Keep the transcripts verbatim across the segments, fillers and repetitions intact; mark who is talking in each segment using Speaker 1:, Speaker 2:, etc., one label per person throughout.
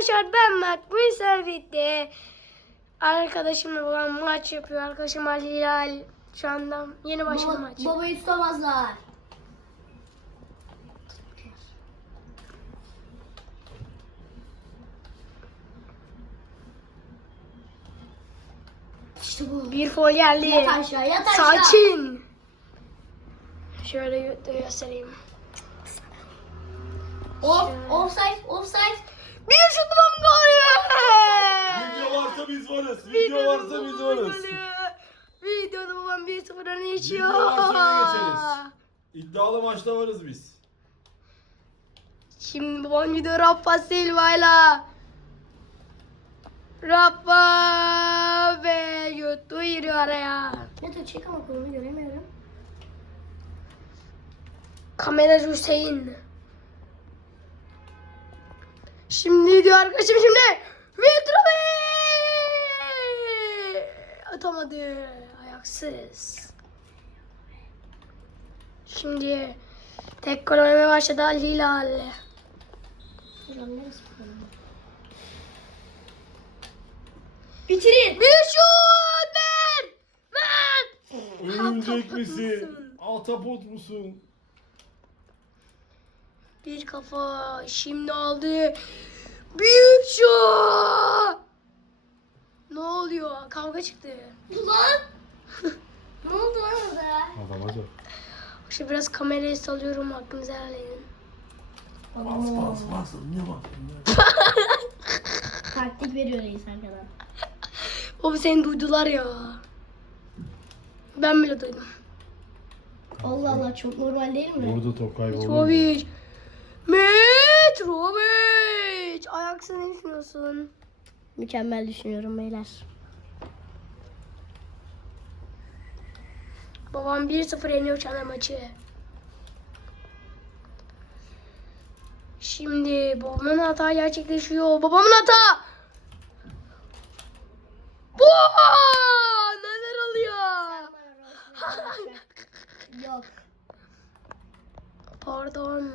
Speaker 1: Arkadaşlar ben Mert. Bu servette arkadaşımla olan maç yapıyor. Arkadaşım Ali Hilal şu anda yeni başladı
Speaker 2: Baba,
Speaker 1: maç.
Speaker 2: babayı tutamazlar. İşte bu.
Speaker 1: Bir foul geldi.
Speaker 2: Yat aşağı, yat aşağı.
Speaker 1: Sakin. Şöyle gö- göstereyim.
Speaker 2: Off, offside, offside.
Speaker 1: Bir şut bom golü.
Speaker 3: Video varsa biz varız. Video varsa biz varız.
Speaker 1: Videoda babam bir sıfır öne geçiyor.
Speaker 3: Video varsa öne geçeriz. İddialı maçta varız biz.
Speaker 1: Şimdi babam gidiyor Rafa Silva'yla. Rafa ve yuttu giriyor araya.
Speaker 2: Neto çek ama kolunu göremiyorum.
Speaker 1: Kamera Hüseyin. Şimdi diyor arkadaşım şimdi. Mitrovic! Atamadı. Ayaksız. Şimdi tek gol oynamaya başladı Al Hilal.
Speaker 2: Hocam neresi bu? Bitirin.
Speaker 1: Bir şut ver! Ver!
Speaker 3: Örümcek
Speaker 1: Ahtapot
Speaker 3: misin?
Speaker 1: musun?
Speaker 3: Altapot musun?
Speaker 1: Bir kafa şimdi aldı. Büyük şut! Ne oluyor? Kavga çıktı.
Speaker 2: Ulan. Ne oldu lan orada?
Speaker 3: Adamacı.
Speaker 1: Şimdi biraz kamerayı salıyorum, hakkınızı helal edin.
Speaker 3: Bas bas bas. Niye bas?
Speaker 2: Taktik veriyor reis arkadan.
Speaker 1: Baba seni duydular ya. Ben bile duydum.
Speaker 2: Allah Allah, çok normal değil mi?
Speaker 3: Burada top kaybolur.
Speaker 1: Mitrovic. Mitrovic. Ayaksız ne düşünüyorsun?
Speaker 2: Mükemmel düşünüyorum beyler.
Speaker 1: Babam bir sıfır yeniyor Çana maçı. Şimdi babamın hata gerçekleşiyor. Babamın hata. Bu neler oluyor?
Speaker 2: Yok.
Speaker 1: Pardon.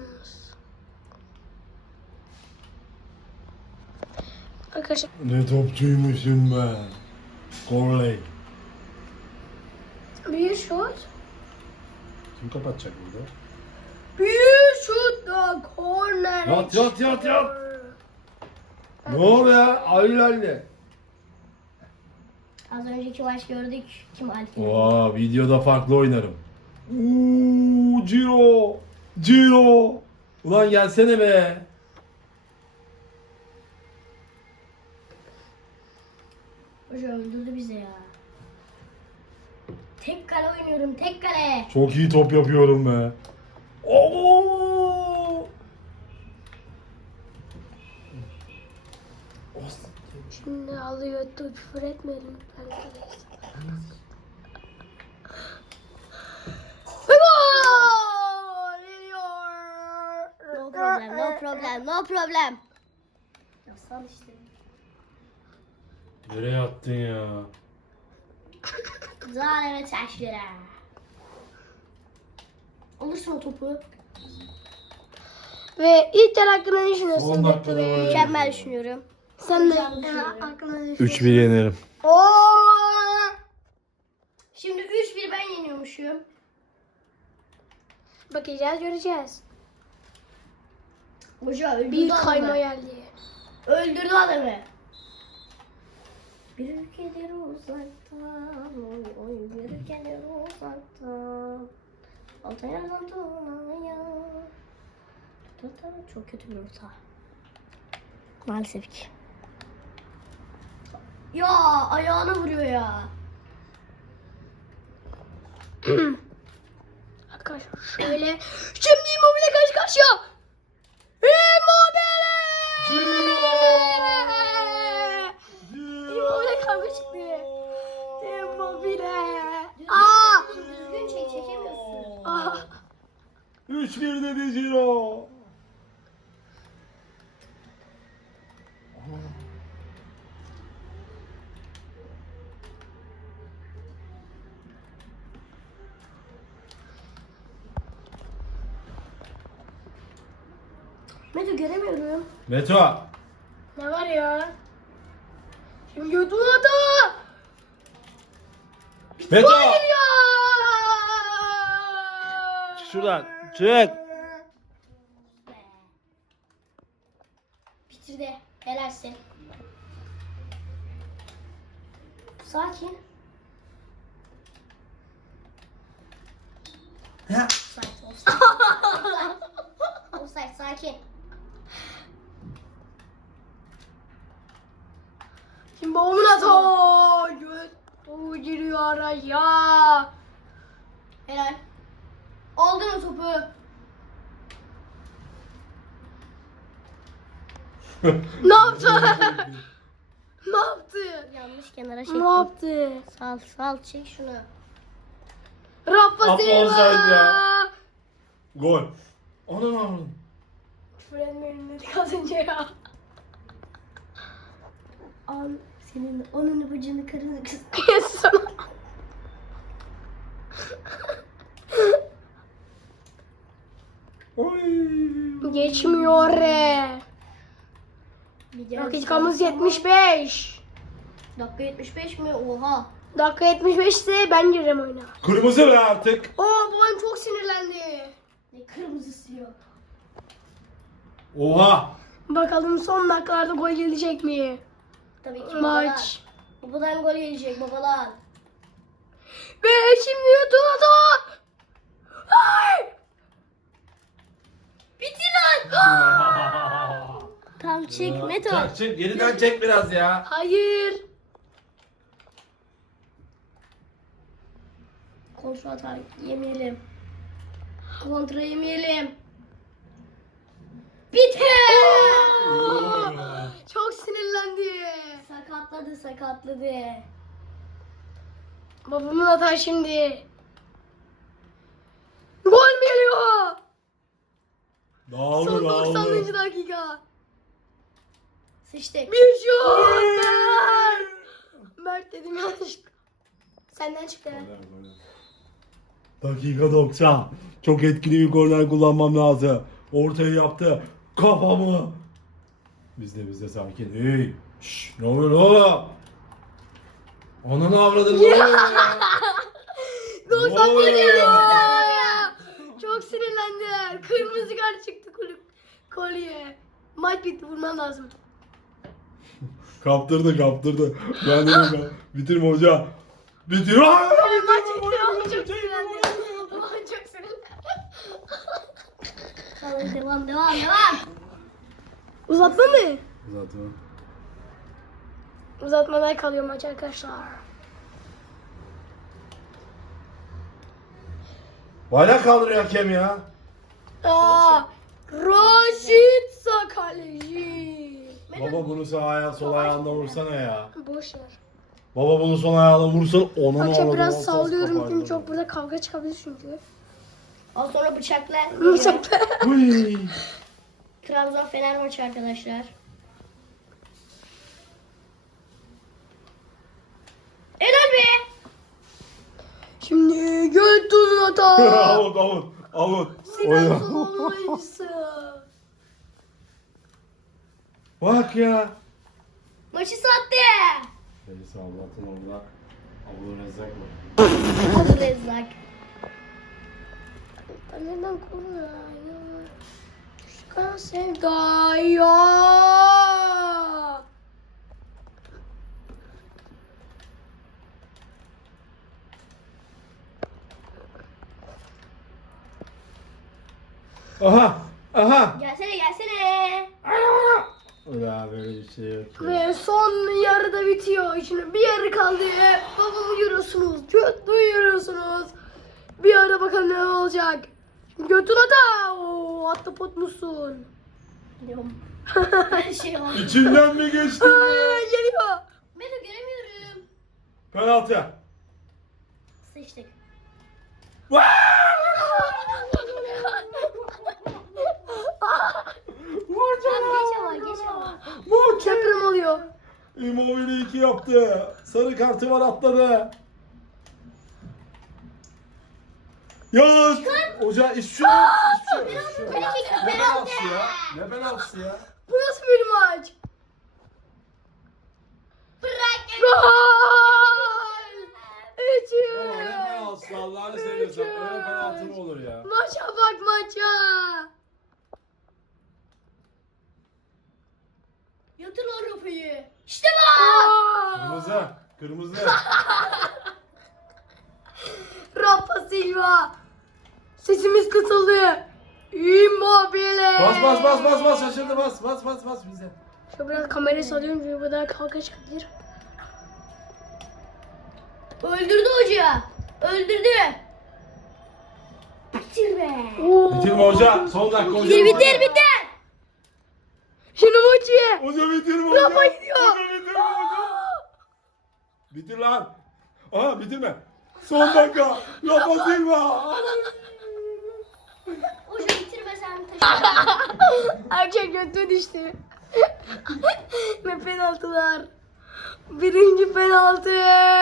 Speaker 1: Arkadaşlar
Speaker 3: Ne topçuymuşsun be. Corley.
Speaker 1: bir şut.
Speaker 3: Kim kapatacak burada?
Speaker 1: Bir şut da korner.
Speaker 3: Yat, yat, yat, yat. Ne oluyor ya? Aylarla.
Speaker 2: Az önceki maç gördük. Kim Alfin?
Speaker 3: Oo, videoda farklı oynarım. Uuu, Ciro. Ciro. Ulan gelsene be.
Speaker 2: Hoca öldürdü bizi ya. Tek kale oynuyorum, tek kale.
Speaker 3: Çok iyi top yapıyorum be. Oo.
Speaker 1: Şimdi alıyor, küfür etmeyelim arkadaşlar. Ve gol! Geliyor.
Speaker 2: No problem, no problem, no problem. Ya sal işte.
Speaker 3: Nereye attın ya?
Speaker 2: Zaleme taşlara. Alırsın o topu.
Speaker 1: Ve ilk yer hakkında ne düşünüyorsun?
Speaker 3: On dakikada
Speaker 1: Bekle.
Speaker 3: var.
Speaker 2: Mükemmel düşünüyorum.
Speaker 1: Sen de
Speaker 2: Hocam
Speaker 1: Ha,
Speaker 2: düşünüyorum.
Speaker 1: hakkında ne düşünüyorsun?
Speaker 3: üç bir yenerim.
Speaker 1: Oo!
Speaker 2: Şimdi üç bir ben yeniyormuşum.
Speaker 1: Bakacağız, göreceğiz.
Speaker 2: Hoca öldürdü
Speaker 1: Bir
Speaker 2: adamı.
Speaker 1: kayma geldi.
Speaker 2: Öldürdü adamı. Bir ülkedir uzaktan, oy oy bir ülkedir uzaktan. Altaylardan doğmaya. Çok kötü bir orta. Maalesef ki. Ya ayağına vuruyor ya.
Speaker 1: Arkadaşlar şöyle. Şimdi Immobile karşı karşıya. Immobile! Immobile kavga çıktı. Immobile. Aa!
Speaker 2: Düzgün çek, çekemiyorsun.
Speaker 1: Aa!
Speaker 3: üç bir dedi Ciro.
Speaker 2: Meto göremiyorum.
Speaker 3: Meto.
Speaker 1: Ne var ya? Şimdi götür ata.
Speaker 3: Beto!
Speaker 1: Hayır ya.
Speaker 3: Çık şuradan. Çık.
Speaker 2: Bitirdi. Helalsin. Sakin.
Speaker 3: Ya.
Speaker 2: Offside, offside. Offside, sakin.
Speaker 1: Şimdi babamın ata. Götür giriyor araya.
Speaker 2: Helal. Aldı mı topu?
Speaker 1: Ne yaptı? Ne yaptı?
Speaker 2: Yanlış kenara çektim.
Speaker 1: Ne yaptı?
Speaker 2: Sal sal çek şunu.
Speaker 1: Rafa
Speaker 3: Rafa offside
Speaker 1: Silva.
Speaker 3: ya. Gol. Onun ağrın.
Speaker 1: Frenlerini dedik az önce ya.
Speaker 2: Al senin onun bacını karını kız.
Speaker 1: Sana.
Speaker 3: Oy.
Speaker 1: Geçmiyor re. Dakikamız yetmiş beş.
Speaker 2: Dakika yetmiş beş mi? Oha.
Speaker 1: Dakika yetmiş beş ise ben girerim oyuna.
Speaker 3: Kırmızı be artık.
Speaker 1: Oo babam çok sinirlendi.
Speaker 2: Ne kırmızısı yok.
Speaker 3: Oha.
Speaker 1: Bakalım son dakikalarda gol gelecek mi?
Speaker 2: Tabii ki
Speaker 1: Maç.
Speaker 2: babalar. Babadan gol gelecek babalar.
Speaker 1: Ve şimdi Yunus'a. Ay!
Speaker 2: Bitti lan. Tam çek Meto.
Speaker 3: Çek çek. Yeniden çek biraz ya.
Speaker 1: Hayır.
Speaker 2: Kontra atar yemeyelim. Kontra yemeyelim. Bitti.
Speaker 1: Çok sinirlendi.
Speaker 2: Sakatladı sakatladı.
Speaker 1: Babamın hata şimdi. Gol mü geliyor?
Speaker 3: Dağıldı
Speaker 1: Son
Speaker 3: dağıldı.
Speaker 1: doksanıncı dakika.
Speaker 2: Sıçtık.
Speaker 1: Bir şut. Mert. Mert dedim yanlışlıkla. Senden çıktı.
Speaker 3: Dakika doksan. Çok etkili bir korner kullanmam lazım. Ortaya yaptı. Kafamı. Bizde bizde sakin. Hey. Şşş. Ne oluyor oğlum? Ananı avradın ne oluyor ya?
Speaker 1: doksan
Speaker 3: Ne oluyor
Speaker 1: bir
Speaker 3: ya?
Speaker 1: ya. Çok sinirlendiler. Kırmızı kart çıktı kulüp. Kolye. Maç bitti vurman lazım.
Speaker 3: Kaptırdı kaptırdı. Ben dedim ben. Bitirme hoca. Bitir.
Speaker 1: Maç bitti. Babam çok sinirlendi. Babam çok sinirlendi.
Speaker 2: Tamam, devam devam devam.
Speaker 1: Uzatma mı?
Speaker 3: Zaten.
Speaker 1: Uzatmadan kalıyor maç arkadaşlar.
Speaker 3: Bayrak kaldırıyor hakem ya.
Speaker 1: Aa, Raşit Sakaleci.
Speaker 3: Baba bunu sağ ayağı sol ayağında vursana ya.
Speaker 1: Boş ver.
Speaker 3: Baba bunu sol ayağına vursan onun
Speaker 1: Akşam
Speaker 3: avradını
Speaker 1: biraz
Speaker 3: alsas
Speaker 1: sallıyorum
Speaker 3: kopardı.
Speaker 1: çünkü çok burada kavga çıkabilir çünkü.
Speaker 2: Az sonra bıçakla.
Speaker 1: Bıçak.
Speaker 3: Uy.
Speaker 2: Trabzon Fener maçı arkadaşlar. Helal be.
Speaker 1: Şimdi Göktuğ'un hata.
Speaker 3: Avut avut avut.
Speaker 1: Sinan
Speaker 3: Oyna.
Speaker 1: Solomon oyuncusu.
Speaker 3: Bak ya.
Speaker 2: Maçı sattı.
Speaker 3: Neyse Allah'tan Allah. Abla rezzak mı?
Speaker 2: Adı Rezzak.
Speaker 1: Neden koruyor ya? Çıkan sevda ya.
Speaker 3: Aha. Aha.
Speaker 2: Gelsene gelsene.
Speaker 3: Ya böyle bir şey yok. ya.
Speaker 1: Ve son yarıda bitiyor. Şimdi bir yarı kaldı. Babamı görüyorsunuz. Göt duyuyorsunuz. Bir ara bakalım ne olacak. Şimdi Götün hata. Oo, ahtapot musun?
Speaker 2: Diyorum. Her şey oldu.
Speaker 3: İçinden mi geçti?
Speaker 1: Aa, geliyor.
Speaker 2: Meto göremiyorum.
Speaker 3: Penaltı.
Speaker 2: Sıçtık. Geç ama geç ama.
Speaker 1: Deprem oluyor.
Speaker 3: Immobile iki yaptı. Sarı kartı var atladı. Ya hoca hiçbir şey yok. Hiçbir şey yok. hiçbir şey yok. Ne penaltısı ya? Ne penaltısı ya?
Speaker 1: Bu nasıl bir maç?
Speaker 2: Yatır lan Rafa'yı. İşte bu.
Speaker 3: Kırmızı. Kırmızı.
Speaker 1: Rafa Silva. Sesimiz kısıldı. Immobile.
Speaker 3: Bas bas bas bas bas şaşırdı bas bas bas bas bize.
Speaker 1: Şöyle biraz kamerayı salıyorum çünkü bu daha kalka çıkabilir.
Speaker 2: Öldürdü hoca. Öldürdü. Bitir be.
Speaker 1: Oo.
Speaker 3: Bitirme hoca. Son dakika hoca.
Speaker 2: Bitir bitir bitir.
Speaker 1: Şunu Mochi.
Speaker 3: Hoca bitirme hoca.
Speaker 1: Rafa gidiyor.
Speaker 3: Hoca bitirme hoca. Bitir lan. Aha bitirme. Son dakika. Rafa Silva.
Speaker 2: Hoca bitirme sen taşı.
Speaker 1: Erkek götü düştü. Ve penaltılar. Birinci penaltı.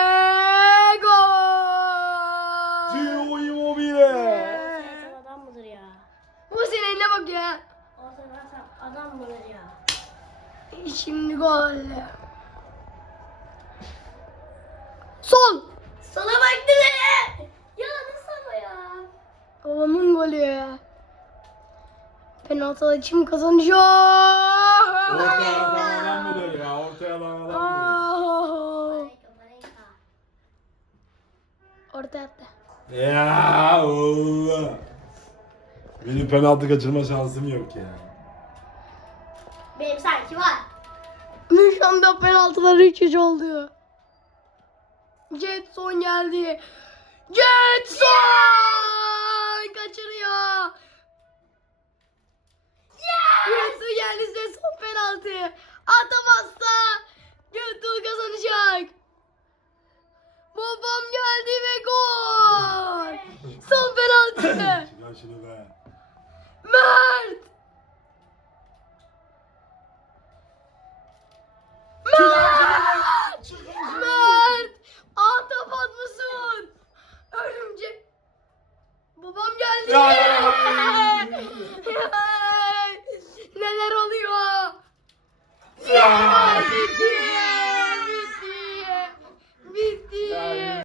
Speaker 1: Gol.
Speaker 3: Gio Immobile.
Speaker 2: Sen adam mıdır ya?
Speaker 1: Bu seninle bak ya.
Speaker 2: O sen adam mıdır ya?
Speaker 1: Şimdi gol. Sol.
Speaker 2: Sana baktı be. Ya nasıl ama ya?
Speaker 1: Babamın golü. Penaltıda kim kazanıyor?
Speaker 3: Ortaya alan adam mıdır ya? Ortaya alan adam mıdır?
Speaker 1: Aa!
Speaker 2: Mareka mareka.
Speaker 1: Orta attı.
Speaker 3: Ya Allah. Benim penaltı kaçırma şansım yok ya.
Speaker 2: Benim sanki var.
Speaker 1: Şu anda penaltılar üç üç oldu. Jetson geldi. Jetson kaçırıyor. Jetson geldi size son penaltı. Atamazsa Jetson kazanacak. Babam geldi ve gol. Son penaltı.
Speaker 3: Çıkar şunu be.
Speaker 1: Mert.